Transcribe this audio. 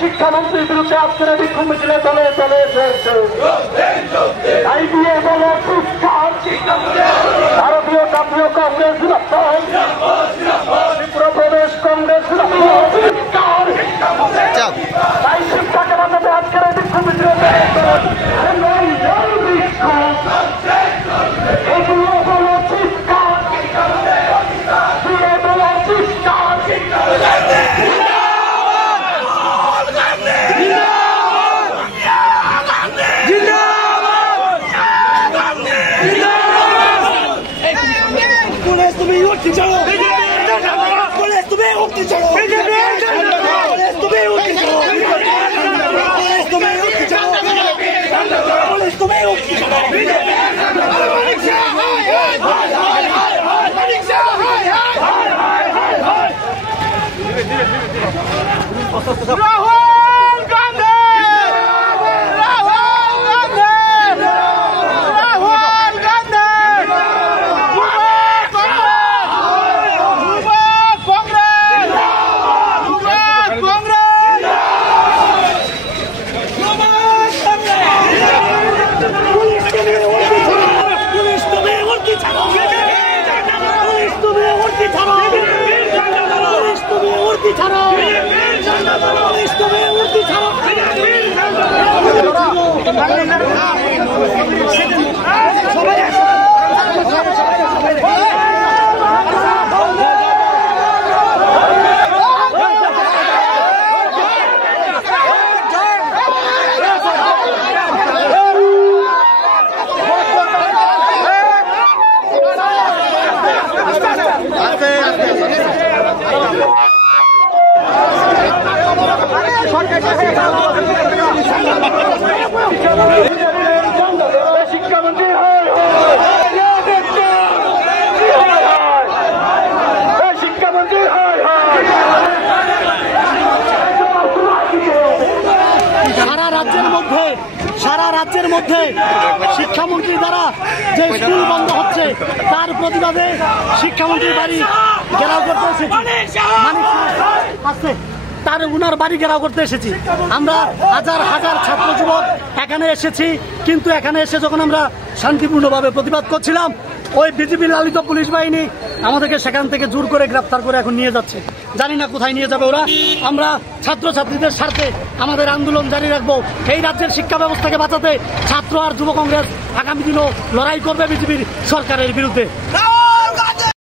শিক্ষামন্ত্রীর বিরুদ্ধে আজকের বিক্ষোভ মিছিলে দলে দলে চলছে। আইবিএ বলো ভারতীয় জাতীয় কংগ্রেস ত্রিপুরা প্রদেশ কংগ্রেস তাই শিক্ষাকে বাঁচাতে আজকের বিক্ষোভ মিছিলে রাহুল গান্ধী সারা রাজ্যের মধ্যে শিক্ষামন্ত্রী দ্বারা যে স্কুল বন্ধ হচ্ছে তার প্রতিবাদে শিক্ষামন্ত্রীর বাড়ি ঘেরাও করতে এসেছি, তার উনার বাড়ি ঘেরাও করতে এসেছি। আমরা হাজার হাজার ছাত্র যুবক এখানে এসেছি, কিন্তু এখানে এসে যখন আমরা শান্তিপূর্ণভাবে প্রতিবাদ করছিলাম, ওই বিজেপি লালিত পুলিশ বাহিনী আমাদেরকে সেখান থেকে জোর করে গ্রেফতার করে এখন নিয়ে যাচ্ছে। জানি না কোথায় নিয়ে যাবে ওরা। আমরা ছাত্রছাত্রীদের স্বার্থে আমাদের আন্দোলন জারি রাখবো। এই রাজ্যের শিক্ষা ব্যবস্থাকে বাঁচাতে ছাত্র আর যুব কংগ্রেস আগামী দিনও লড়াই করবে বিজেপির সরকারের বিরুদ্ধে।